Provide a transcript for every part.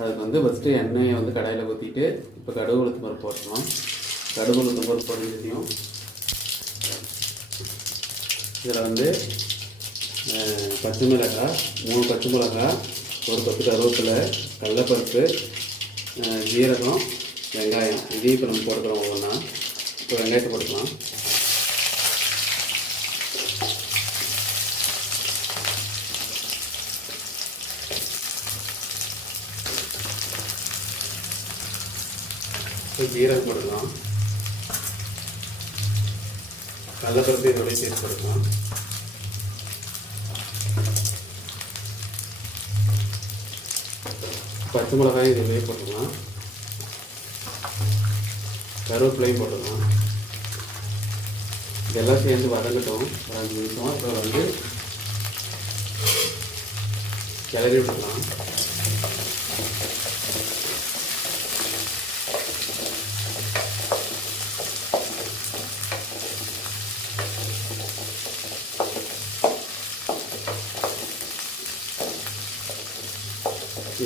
அதுக்கு வந்து ஃபஸ்ட்டு எண்ணெயை வந்து கடாயில் ஊற்றிட்டு இப்போ கடுகு உளுத்தம் பருப்பு போட்டுக்கலாம். கடுகு உளுத்தம் பருப்பு பொரிஞ்சதையும் இதில் வந்து பச்சை மிளகாய் 3 பச்சை மிளகாய், ஒரு 10 கருவேப்பிலை, கடலைப்பருப்பு, ஜீரகம், வெங்காயம் இதையும் இப்போ நம்ம போட்டுக்கிறோம் ஒவ்வொன்றா. இப்போ வெங்காயத்தை போட்டுக்கலாம். இப்போ ஜீரகம் போட்டுக்கலாம். கடலைப்பருப்பு இதோடய சேர்த்து போட்டுக்கலாம். பச்சை மிளகாயும் இதுலேயே போட்டுக்கலாம். கருவேப்பிலையும் போட்டுக்கலாம். இதெல்லாம் சேர்ந்து வதங்கட்டும் ஒரு 5 நிமிஷம். அப்புறம் வந்து கிளறி விட்டுக்கலாம்.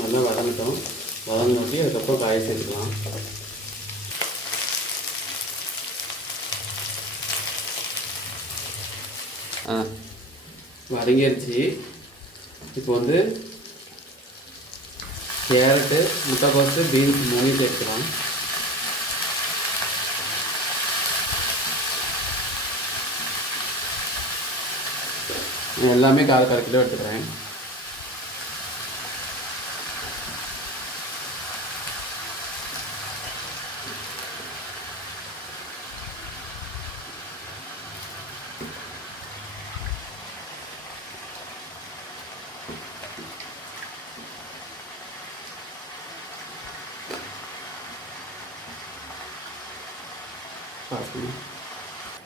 நல்லா வதங்கட்டும். வதங்கி அதுக்கப்புறம் காய சேர்த்துக்கலாம். வதங்கிடுச்சு. இப்போ வந்து கேரட்டு, முட்டைக்கோசு, பீன்ஸ் 3 சேர்த்துக்கலாம். எல்லாமே 1/4 கிலோ எடுத்துக்கிறேன்.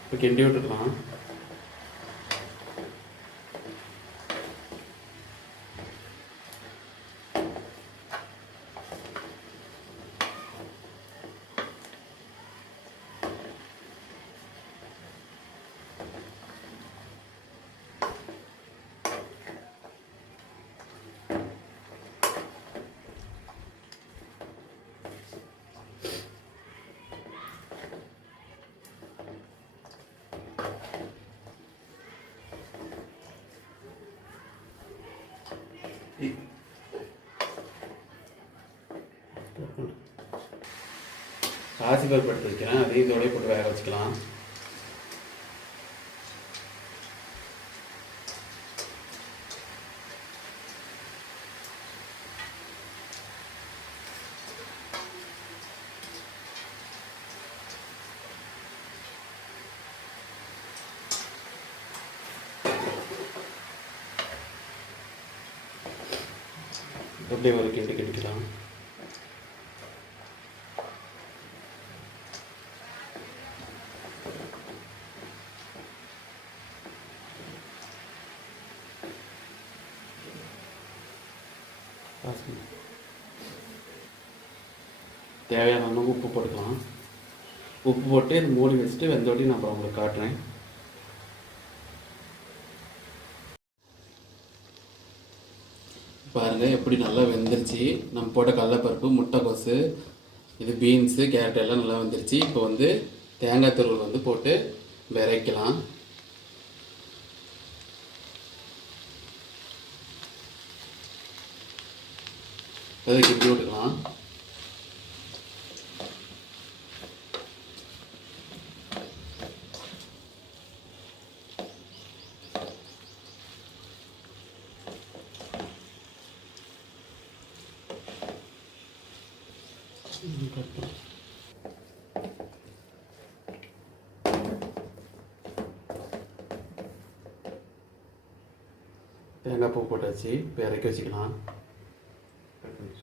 இப்போ கிண்டி விட்டுக்கலாம். பாசிப்பருப்பு எடுத்து வைக்கிறேன். அதையும் இதோடய போட்டு வேக வச்சுக்கலாம். அப்படியே ஒரு கிண்டி கிண்டிக்கலாம். தேவையான அளவு உப்பு போட்டுக்கலாம். உப்பு போட்டு இது மூடி வச்சுட்டு வெந்தோட்டி நான் அப்புறம் உங்களுக்கு காட்டுறேன். பாருங்கள் எப்படி நல்லா வெந்துருச்சு. நம்ம போட்ட கடலைப்பருப்பு, முட்டைக்கோசு, இது பீன்ஸு, கேரட் எல்லாம் நல்லா வெந்துருச்சு. இப்போ வந்து தேங்காய் துருவல் வந்து போட்டு விரைக்கலாம். அதை கிண்டி விட்டுக்கலாம். தேங்காய் பூ போட்டாச்சு. இப்போ இறக்கி வச்சுக்கலாம்.